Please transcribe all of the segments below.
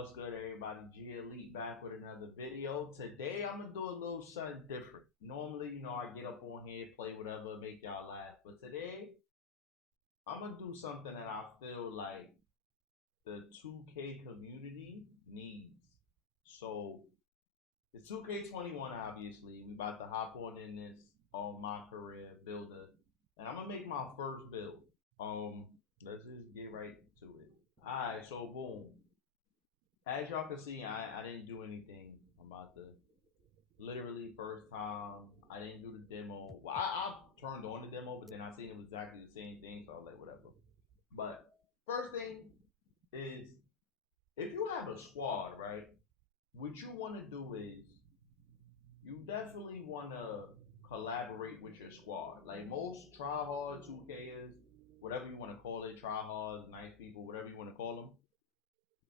What's good, everybody? G Elite back with another video. Today, I'm gonna do a little something different. Normally, I get up on here, play whatever, make y'all laugh. But today, I'm gonna do something that I feel like the 2K community needs. So, it's 2K21, obviously. We about to hop on in this on my career builder, and I'm gonna make my first build. Let's just get right to it. All right, so boom. As y'all can see, I didn't do anything. I'm about to literally first time. I didn't do the demo. Well, I turned on the demo, but then I seen it was exactly the same thing, so I was like, whatever. But first thing is, if you have a squad, right? What you want to do is you definitely want to collaborate with your squad. Like most try hard 2Kers, whatever you want to call it, try hard, nice people, whatever you want to call them.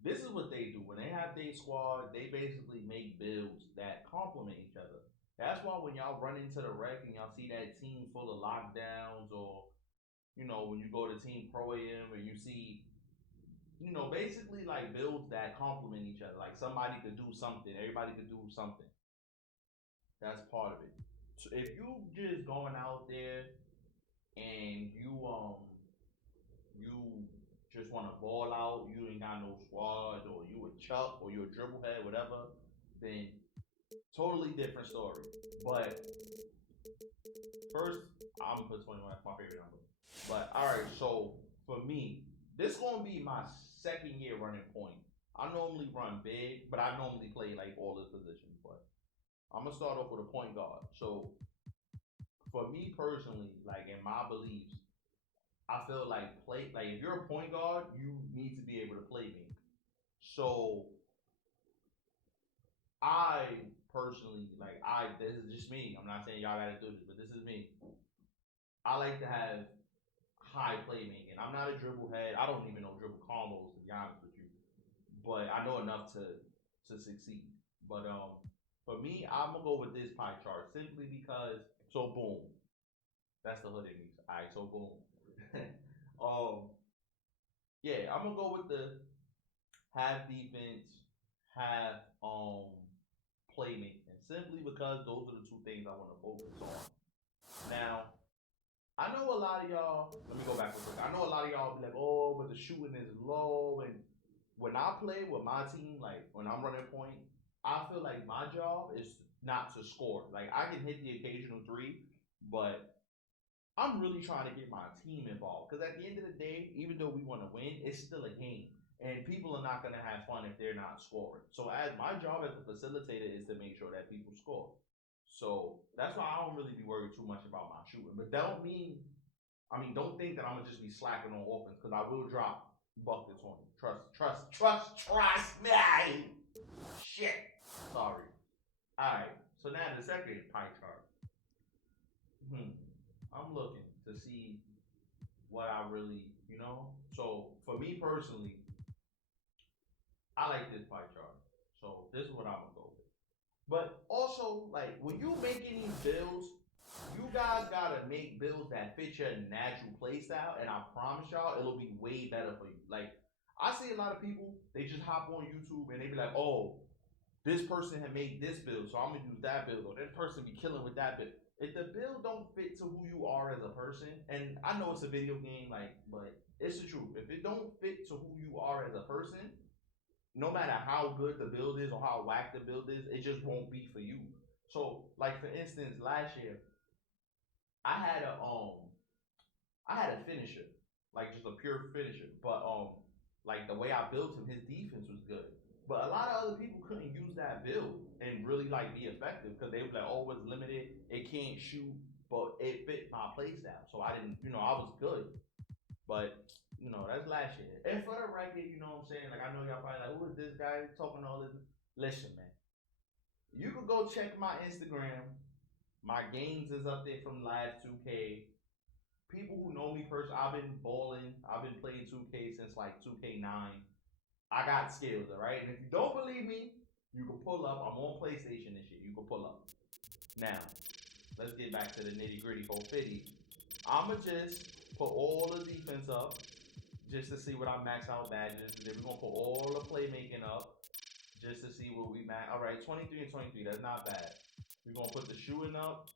This is what they do. When they have their squad, they basically make builds that complement each other. That's why when y'all run into the wreck and y'all see that team full of lockdowns, or when you go to Team Pro AM and you see, basically like builds that complement each other. Like somebody could do something, everybody could do something. That's part of it. So if you just going out there and you just want to ball out, you ain't got no squad, or you a chuck, or you a dribble head, whatever, then totally different story. But first, I'm gonna put 21 as my favorite number. But all right, so for me, this gonna be my second year running point. I normally run big, but I normally play like all the positions. But I'm gonna start off with a point guard. So for me personally, like in my beliefs, I feel like if you're a point guard, you need to be able to play me. So I personally this is just me. I'm not saying y'all gotta do this, but this is me. I like to have high playmaking. I'm not a dribble head. I don't even know dribble combos, to be honest with you. But I know enough to succeed. But for me, I'm gonna go with this pie chart simply because boom. That's the hood in me. Alright, so boom. um yeah, I'm gonna go with the half defense, half playmaking, simply because those are the two things I want to focus on. Now, I know a lot of y'all. Let me go back real quick. I know a lot of y'all be like, "Oh, but the shooting is low." And when I play with my team, like when I'm running point, I feel like my job is not to score. Like I can hit the occasional three, but I'm really trying to get my team involved. Because at the end of the day, even though we want to win, it's still a game. And people are not going to have fun if they're not scoring. So as my job as a facilitator is to make sure that people score. So that's why I don't really be worried too much about my shooting. But that don't mean, don't think that I'm going to just be slacking on offense, because I will drop buckets on you. Trust me. Shit. Sorry. All right. So now the second pie chart. I'm looking to see what I really. So for me personally, I like this pie chart. So this is what I'm gonna go with. But also, like when you making these builds, you guys gotta make builds that fit your natural play style, and I promise y'all, it'll be way better for you. Like I see a lot of people, they just hop on YouTube and they be like, "Oh, this person had made this build, so I'm gonna use that build, or this person be killing with that build." If the build don't fit to who you are as a person, and I know it's a video game, but it's the truth. If it don't fit to who you are as a person, no matter how good the build is or how whack the build is, it just won't be for you. So, like for instance, last year, I had a finisher, like just a pure finisher. But like the way I built him, his defense was good. But a lot of other people couldn't use that build and really like be effective, because they were like, "Oh, it's limited. It can't shoot," but it fit my play style. So I didn't, I was good. But that's last year. And for the record, you know what I'm saying? Like I know y'all probably like, "Who is this guy talking all this?" Listen, man. You could go check my Instagram. My games is up there from last 2K. People who know me personally, I've been balling. I've been playing 2K since like 2K9. I got skills, all right? And if you don't believe me, you can pull up. I'm on PlayStation and shit. You can pull up. Now, let's get back to the nitty gritty for 50. I'ma just put all the defense up just to see what our max out badges. Then we're gonna put all the playmaking up. just to see what we match. All right, 23 and 23. That's not bad. We're gonna put the shooting up,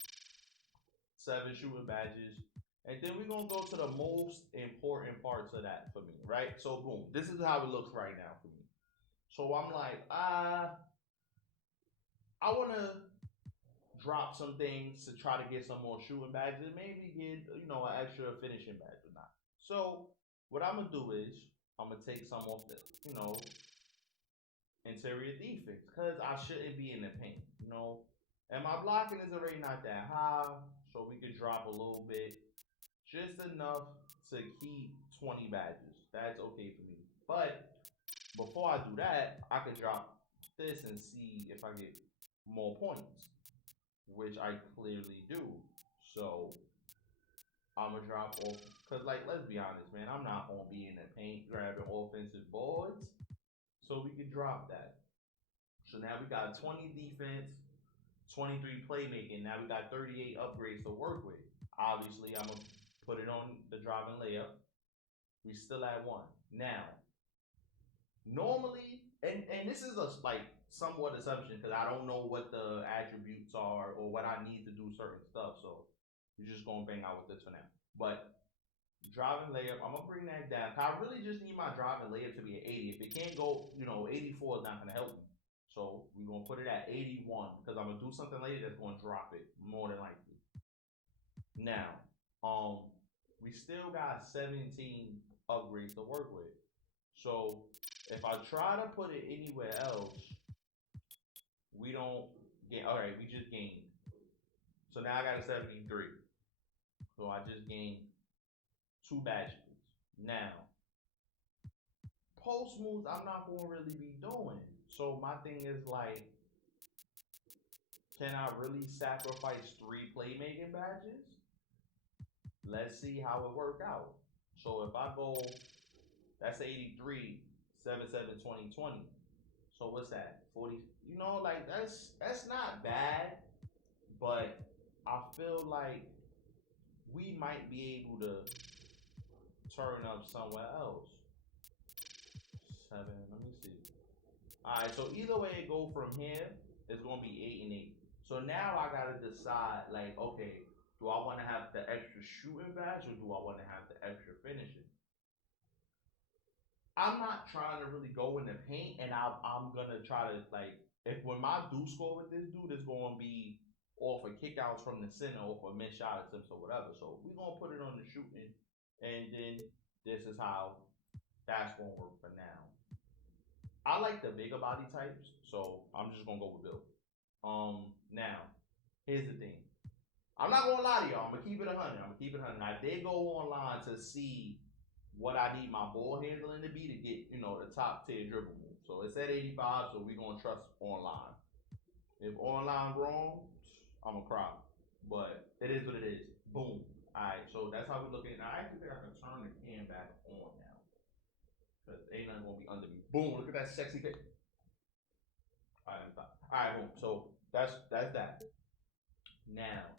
7 shooting badges, and then we're gonna go to the most important parts of that for me, right? So boom, this is how it looks right now for me. So I'm like, I wanna drop some things to try to get some more shooting badges, maybe get an extra finishing badge or not. So what I'm gonna do is I'm gonna take some off the interior defense because I shouldn't be in the paint, and my blocking is already not that high, so we could drop a little bit, just enough to keep 20 badges. That's okay for me. But before I do that, I could drop this and see if I get more points, which I clearly do. So I'm gonna drop off because, like, let's be honest, man. I'm not gonna be in the paint grabbing offensive boards, so we can drop that. So now we got 20 defense, 23 playmaking. Now we got 38 upgrades to work with. Obviously, I'm gonna put it on the driving layup. We still at 1 now. Normally, and this is a like somewhat assumption because I don't know what the attributes are or what I need to do certain stuff. So we're just gonna bang out with this for now. But driving layup, I'm gonna bring that down. I really just need my driving layup to be at 80. If it can't go, 84 is not gonna help me. So we're gonna put it at 81 because I'm gonna do something later that's gonna drop it more than likely. Now, we still got 17 upgrades to work with. So if I try to put it anywhere else, we don't get. All right, we just gained. So now I got a 73. So I just gained 2 badges. Now, post moves, I'm not gonna really be doing. So my thing is like, can I really sacrifice 3 playmaking badges? Let's see how it work out. So if I go, that's 83, 77, 20, 20. So what's that? 40. Like that's not bad, but I feel like we might be able to turn up somewhere else. 7. Let me see. All right. So either way it go from here, it's gonna be 8 and 8. So now I gotta decide. Like, okay, do I want to have the extra shooting badge or do I want to have the extra finishing? I'm not trying to really go in the paint, and I'm gonna try to like if when my do score with this dude is gonna be off of kickouts from the center or for missed shot attempts or whatever. So we're gonna put it on the shooting, and then this is how that's gonna work for now. I like the bigger body types, so I'm just gonna go with Bill. Now here's the thing. I'm not gonna lie to y'all. I'm gonna keep it 100. I'm gonna keep it 100. I did go online to see what I need my ball handling to be to get, the top tier dribble move. So it's at 85, so we're gonna trust online. If online wrong, I'm gonna cry. But it is what it is. Boom. Alright, so that's how we're looking. I actually think I can turn the cam back on now. Because ain't nothing gonna be under me. Boom, look at that sexy pick. Alright, boom. So that's that. Now,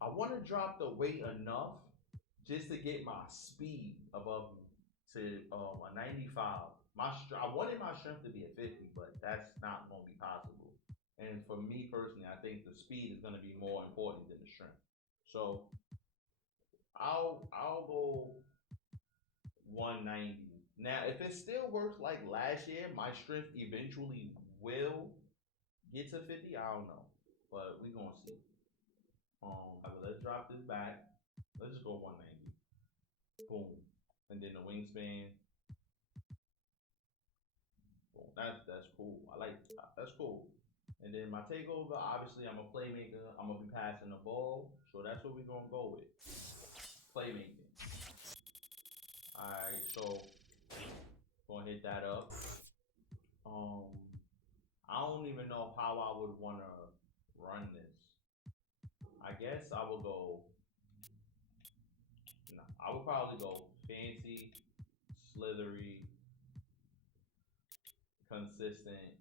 I wanna drop the weight enough just to get my speed above me to a 95. I wanted my strength to be a 50, but that's not going to be possible. And for me personally, I think the speed is going to be more important than the strength. So I'll go 190. Now, if it still works like last year, my strength eventually will get to 50. I don't know, but we gonna see. Let's drop this back. Let's just go 190. Boom. And then the wingspan. Boom. That's cool. I like that's cool. And then my takeover, obviously I'm a playmaker. I'm gonna be passing the ball. So that's what we're gonna go with. Playmaking. Alright, so gonna hit that up. I don't even know how I would wanna run this. I guess I would go. I would probably go fancy, slithery, consistent,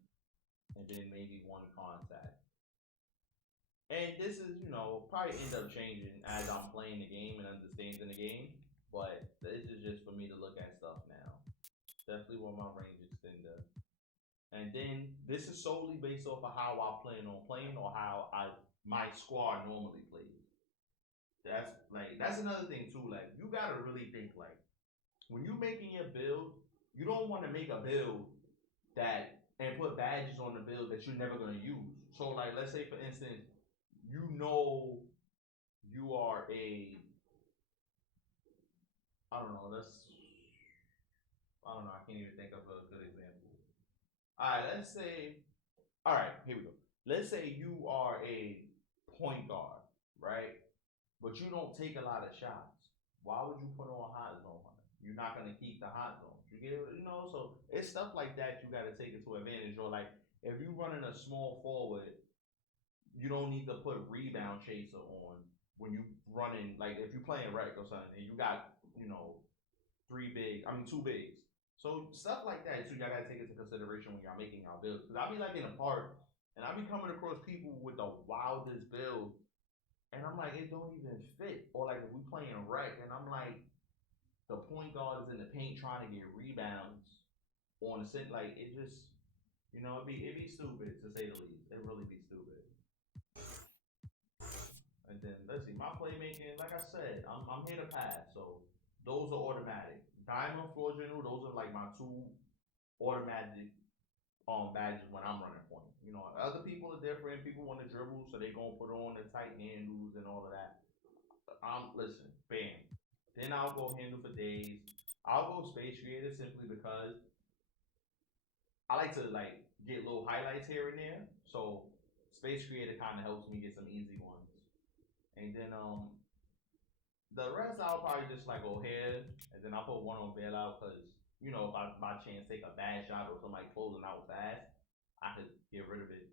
and then maybe 1 contact. And this is, probably end up changing as I'm playing the game and understanding the game. But this is just for me to look at stuff now. Definitely want my range extender. And then this is solely based off of how I plan on playing or how my squad normally plays. That's another thing too. Like you gotta really think like when you making your build, you don't want to make a build that and put badges on the build that you're never gonna use. So like let's say for instance, you know you are a I don't know, I don't know, I can't even think of a good example. Alright, here we go. Let's say you are a point guard, right? But you don't take a lot of shots. Why would you put on hot zone? You're not gonna keep the hot zone. You get it? So it's stuff like that you gotta take into advantage. Or like if you running a small forward, you don't need to put rebound chaser on when you running like if you're playing rec or something and you got, two bigs. So stuff like that, so y'all gotta take into consideration when y'all making y'all builds. Cause I'll be like in a park and I'll be coming across people with the wildest build and I'm like, it don't even fit. Or like if we playing rec and I'm like, the point guard is in the paint trying to get rebounds on the set. Like it just, it be stupid to say the least. It really be stupid. And then let's see, my playmaking, like I said, I'm here to pass, so those are automatic. Diamond floor general, those are like my two automatic badges when I'm running point. Other people are different. People want to dribble, so they gonna put on the tight handles and all of that. Listen, bam. Then I'll go handle for days. I'll go space creator simply because I like to like get little highlights here and there. So space creator kind of helps me get some easy ones. And then the rest I'll probably just like go ahead and then I'll put one on bailout because if I by chance take a bad shot or somebody closing out fast, I could get rid of it.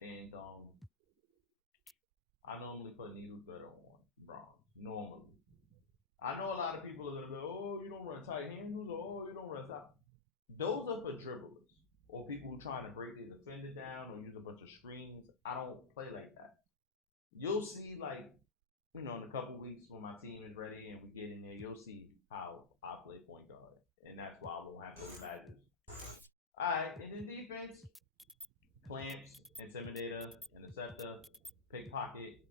And I normally put needle thread on bronze. Normally. I know a lot of people are gonna be, oh, you don't run tight handles, or oh, you don't run top. Those are for dribblers or people who trying to break their defender down or use a bunch of screens. I don't play like that. You'll see, like, in a couple weeks when my team is ready and we get in there, you'll see how I play point guard, and that's why I won't have those badges. All right, and then defense, clamps, intimidator, interceptor, pickpocket,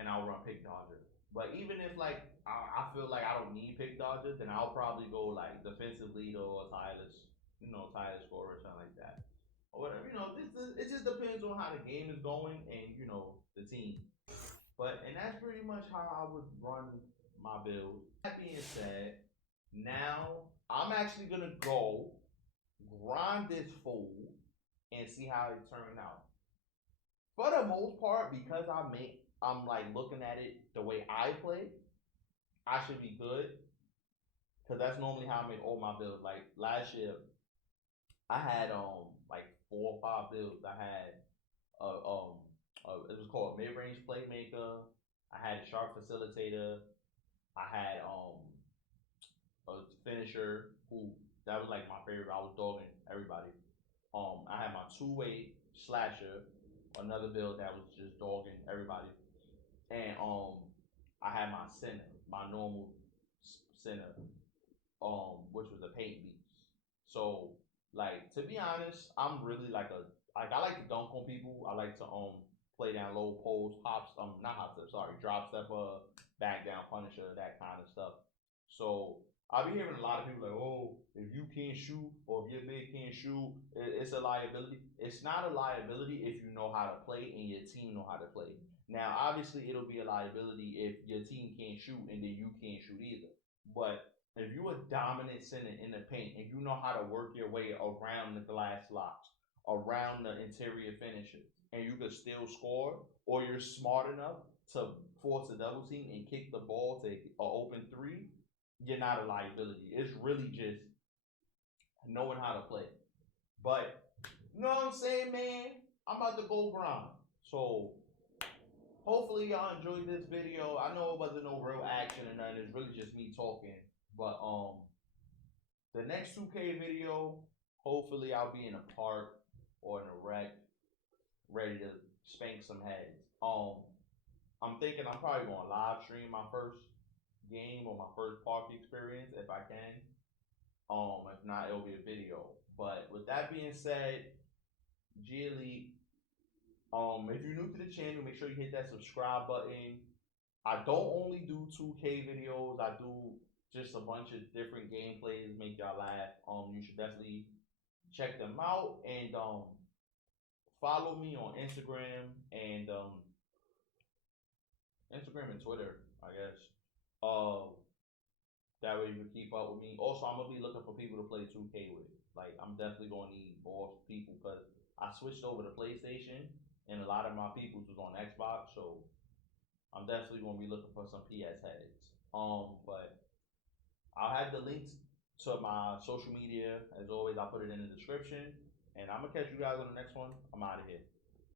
and I'll run pick dodger. But even if like I feel like I don't need pick dodger, then I'll probably go like defensive leader or tireless scorer or something like that. Or whatever. It just depends on how the game is going and the team. But and that's pretty much how I would run my build. That being said, now I'm actually gonna go grind this fool and see how it turned out. For the most part, because I'm like looking at it the way I play, I should be good. Cause that's normally how I make all my builds. Like last year, I had like 4 or 5 builds. I had it was called mid range playmaker. I had sharp facilitator. I had a finisher who that was like my favorite. I was dogging everybody. I had my 2-way slasher, another build that was just dogging everybody, and I had my center, my normal center, which was a paint beast. So like to be honest, I'm really like I like to dunk on people. I like to play down low post, not hop step, sorry, drop step back down punisher, that kind of stuff. So I be hearing a lot of people like, oh, if you can't shoot or if your big can't shoot, it's a liability. It's not a liability if you know how to play and your team know how to play. Now, obviously, it'll be a liability if your team can't shoot and then you can't shoot either. But if you're a dominant center in the paint and you know how to work your way around the glass locks, around the interior finishes, and you can still score, or you're smart enough to force a double team and kick the ball to an open three, you're not a liability. It's really just knowing how to play. But you know what I'm saying, man? I'm about to go grind. So hopefully y'all enjoyed this video. I know it wasn't no real action or nothing. It's really just me talking. But the next 2K video, hopefully I'll be in a park or in a rec, ready to spank some heads. I'm thinking I'm probably gonna live stream my first game or my first park experience if I can. If not, it'll be a video. But with that being said, G Elite, if you're new to the channel, make sure you hit that subscribe button. I don't only do 2K videos. I do just a bunch of different gameplays, make y'all laugh. You should definitely check them out and follow me on Instagram and Twitter, I guess. Uh, that way you can keep up with me. Also, I'm gonna be looking for people to play 2K with. Like, I'm definitely gonna need more people because I switched over to PlayStation and a lot of my people was on Xbox, so I'm definitely gonna be looking for some PS heads. But I'll have the links to my social media. As always, I'll put it in the description. And I'm gonna catch you guys on the next one. I'm out of here.